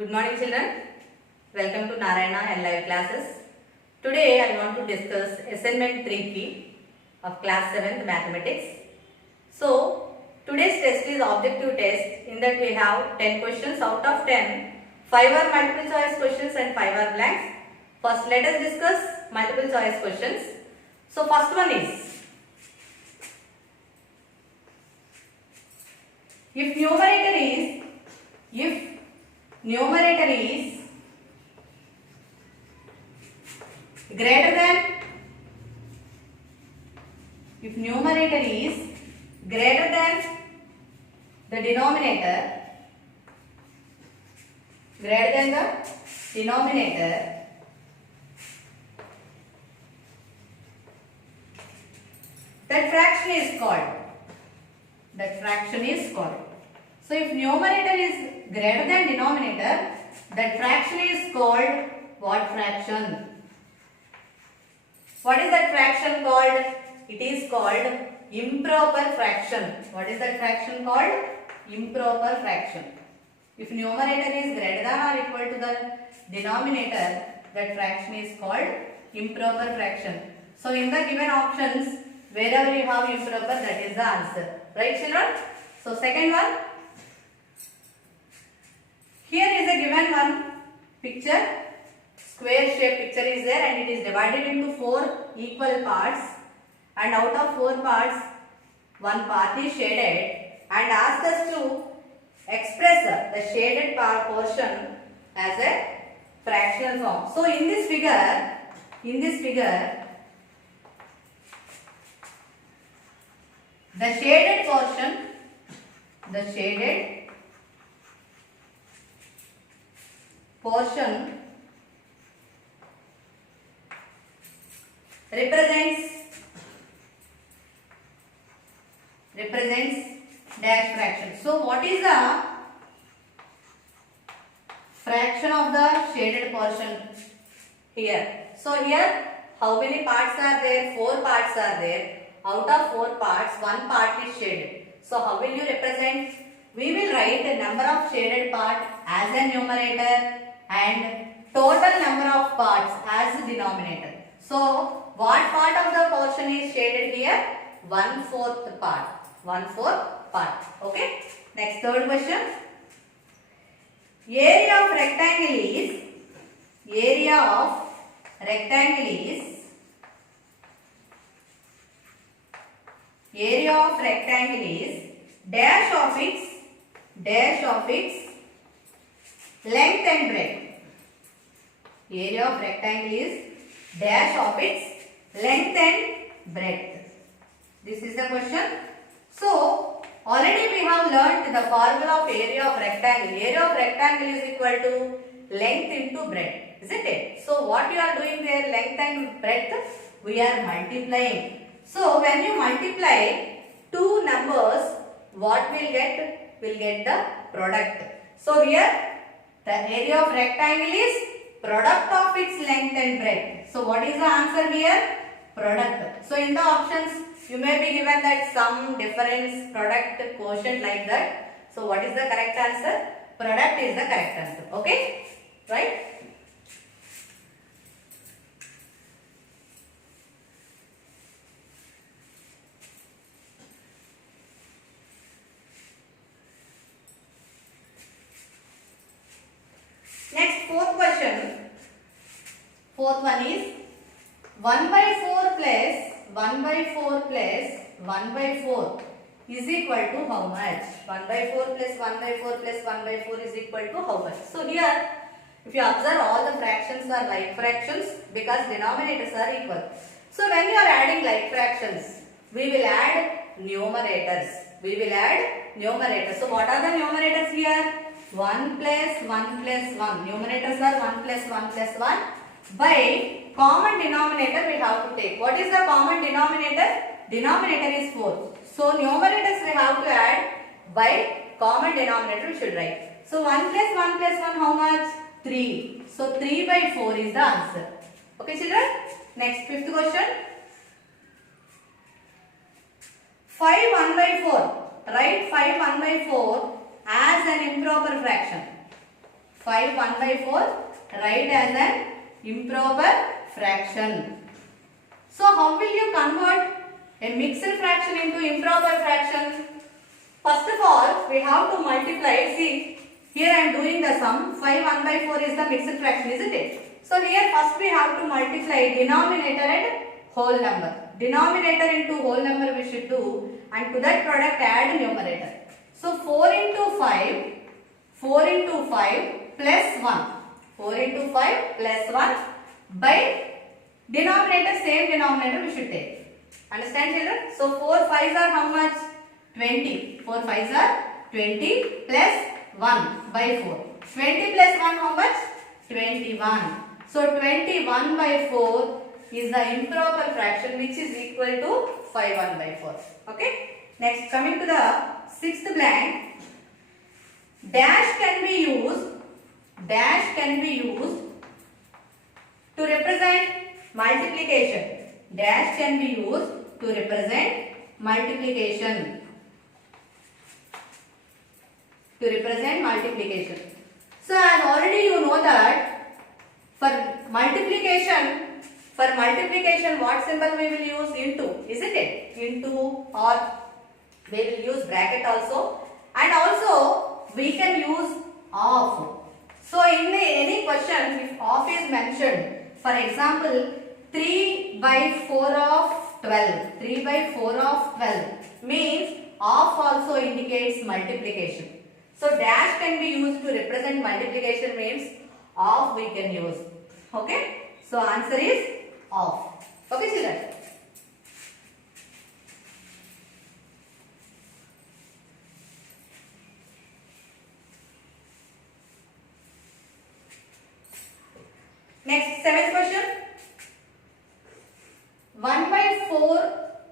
Good morning children. Welcome to Narayana and live classes. Today I want to discuss assignment 3P of class 7th mathematics. So today's test is objective test. In that we have 10 questions out of 10. 5 are multiple choice questions and 5 are blanks. First let us discuss multiple choice questions. So first one is, if numerator is greater than the denominator, that fraction is called. So if numerator is greater than denominator, that fraction is called what fraction? What is that fraction called? It is called improper fraction. What is that fraction called? Improper fraction. If numerator is greater than or equal to the denominator, that fraction is called improper fraction. So in the given options, wherever you have improper, that is the answer. Right children? So second one. Here is a given one picture. Square shape picture is there and it is divided into 4 equal parts, and out of 4 parts, one part is shaded, and ask us to express the shaded portion as a fractional form. So in this figure, the shaded portion represents dash fraction. So what is the fraction of the shaded portion here? So here how many parts are there? 4 parts are there. Out of 4 parts, 1 part is shaded. So how will you represent? We will write the number of shaded part as a numerator and total number of parts as a denominator. So what part of the portion is shaded here? 1/4 part. 1/4 part. Okay. Next, third question. Area of rectangle is dash of its length and breadth. Area of rectangle is dash of its length and breadth. This is the question. So already we have learnt the formula of area of rectangle. Area of rectangle is equal to length into breadth, isn't it? So what you are doing there, length and breadth, we are multiplying. So when you multiply two numbers, what will get? Will get the product. So here the area of rectangle is product of its length and breadth. So what is the answer here? Product. So in the options you may be given that sum, difference, product, quotient, like that. So what is the correct answer? Product is the correct answer. Okay? Right? Next, fourth question. Fourth one is 1/4 plus 1/4 is equal to how much? 1/4 plus 1/4 plus 1/4 is equal to how much? So here, if you observe, all the fractions are like fractions because denominators are equal. So when you are adding like fractions, we will add numerators. So what are the numerators here? 1 plus 1 plus 1. Numerators are 1 plus 1 plus 1. By common denominator we have to take. What is the common denominator? Denominator is 4. So numerators we have to add by common denominator we should write. So 1 plus 1 plus 1 how much? 3. So 3/4 is the answer. Okay children? Next, fifth question. 5 1/4. Write 5 1/4 as an improper fraction. 5 1 by 4 write as an improper fraction. So how will you convert a mixed fraction into improper fraction? First of all, we have to multiply. See, here I am doing the sum. 5 1 by 4 is the mixed fraction, isn't it? So here first we have to multiply denominator and whole number. Denominator into whole number we should do, and to that product add numerator. So 4 into 5 plus 1. 4 into 5 plus 1 by denominator, same denominator we should take. Understand, children? So 4 5s are how much? 20. 4 5s are 20 plus 1 by 4. 20 plus 1 how much? 21. So 21 by 4 is the improper fraction, which is equal to 5 1 by 4. Okay. Next, coming to the sixth blank. Dash can be used to represent multiplication. Dash can be used to represent multiplication. So as already you know that for multiplication what symbol we will use? Into, isn't it? Into, or we will use bracket also, and also we can use of. So in any question, if of is mentioned, for example 3 by 4 of 12 means of also indicates multiplication. So dash can be used to represent multiplication, means of we can use. Okay, so answer is of. Okay, children. Next, seventh question. 1 by 4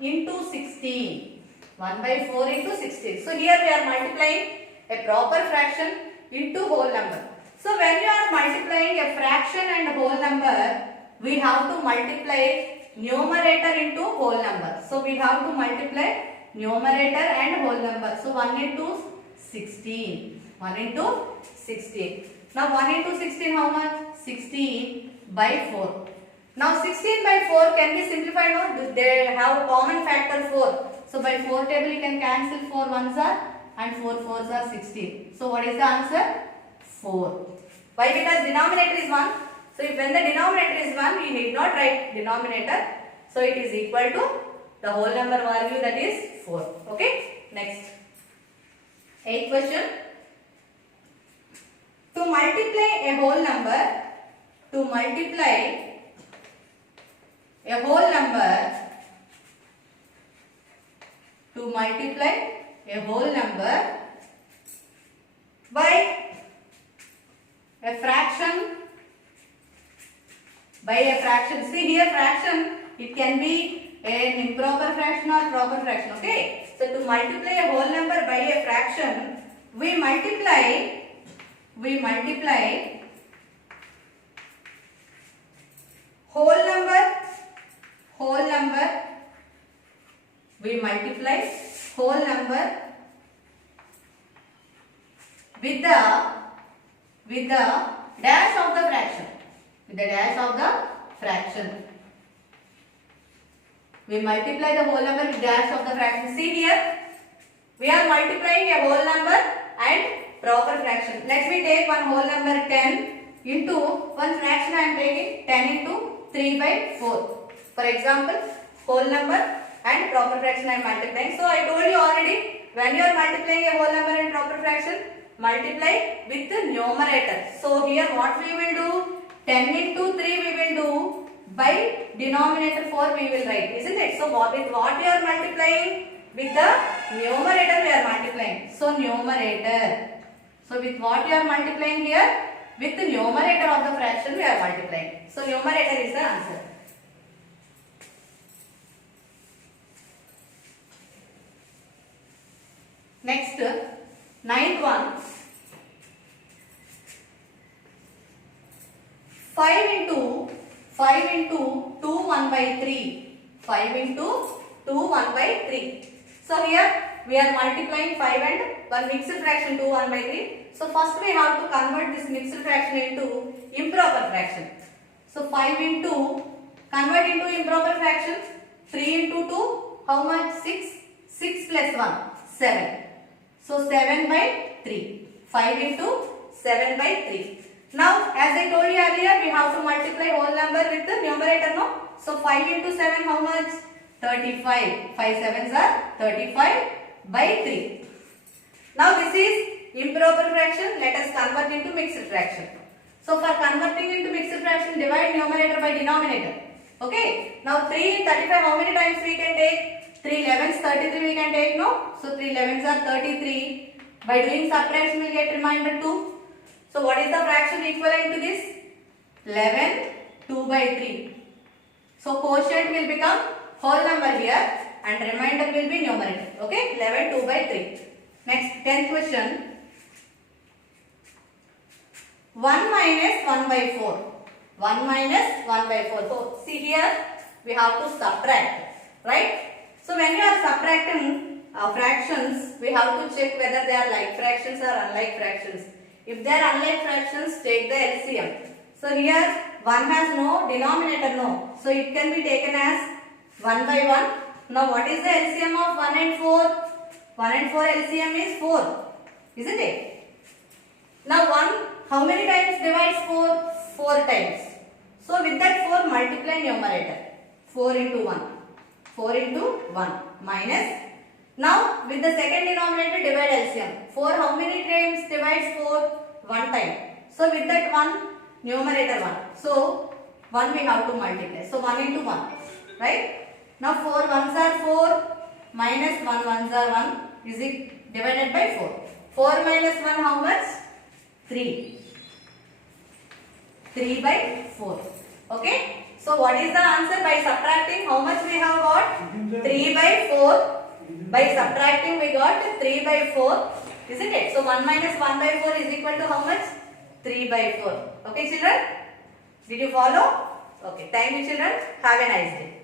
into 16. 1 by 4 into 16. So here we are multiplying a proper fraction into whole number. So when you are multiplying a fraction and whole number, we have to multiply numerator into whole number. So we have to multiply numerator and whole number. So 1 into 16. 1 into 16. Now 1 into 16 how much? 16 by 4. Now 16 by 4 can be simplified, no? They have common factor 4. So by 4 table you can cancel 4 ones are and 4 fours are 16. So what is the answer? 4. Why? Because denominator is 1. So if when the denominator is 1, we need not write denominator. So it is equal to the whole number value, that is 4. Okay. Next. 8th question. To multiply a whole number, by a fraction. See here, fraction, it can be an improper fraction or proper fraction. Okay. So to multiply a whole number by a fraction, we multiply whole number. We multiply whole number with the dash of the fraction. We multiply the whole number with dash of the fraction. See here, we are multiplying a whole number and proper fraction. Let me take one whole number 10 into one fraction. I am taking 10 into 3 by 4. For example, whole number and proper fraction I am multiplying. So I told you already, when you are multiplying a whole number and proper fraction, multiply with the numerator. So here what we will do? 10 into 3 we will do, by denominator 4 we will write, isn't it? So with what we are multiplying? With the numerator we are multiplying. So numerator. So with what you are multiplying here? With the numerator of the fraction we are multiplying. So numerator is the answer. Next, 9th one. 5 into 2 1 by 3. 5 into 2 1 by 3. So here we are multiplying 5 and one mixed fraction 2 1 by 3. So first we have to convert this mixed fraction into improper fraction. So 5 into, convert into improper fraction. 3 into 2, how much? 6. 6 plus 1, 7. So 7 by 3. 5 into 7 by 3. Now as I told you earlier, we have to multiply whole number with the numerator, no? So 5 into 7, how much? 35. 5 sevens are 35 by 3. Now this is improper fraction. Let us convert into mixed fraction. So for converting into mixed fraction, divide numerator by denominator. Okay. Now 3 in 35, how many times we can take? 3 11s 33 we can take, no? So 3 11s are 33. By doing subtraction we will get remainder 2. So what is the fraction equivalent to this? 11 2 by 3. So quotient will become whole number here and remainder will be numerator. Okay, 11 2 by 3. Next 10th question. 1 minus 1 by 4. 1 minus 1 by 4. So see here we have to subtract, right? So when you are subtracting fractions, we have to check whether they are like fractions or unlike fractions. If they are unlike fractions, take the LCM. So here 1 has no denominator, no. So it can be taken as 1 by 1. Now what is the LCM of 1 and 4? 1 and 4 LCM is 4. Isn't it? Now 1, how many times divides 4? 4 times. So with that 4 multiply numerator. 4 into 1. 4 into 1 minus. Now with the second denominator divide LCM. 4 how many times divides 4? 1 time. So with that 1 numerator 1. So 1 we have to multiply. So 1 into 1. Right? Now 4 ones are 4 minus 1 ones are 1 is it divided by 4. 4 minus 1 how much? 3. 3 by 4. Okay? So what is the answer? By subtracting how much we have got? 3 by 4. By subtracting we got 3 by 4. Isn't it? So 1 minus 1 by 4 is equal to how much? 3 by 4. Okay children? Did you follow? Okay. Thank you children. Have a nice day.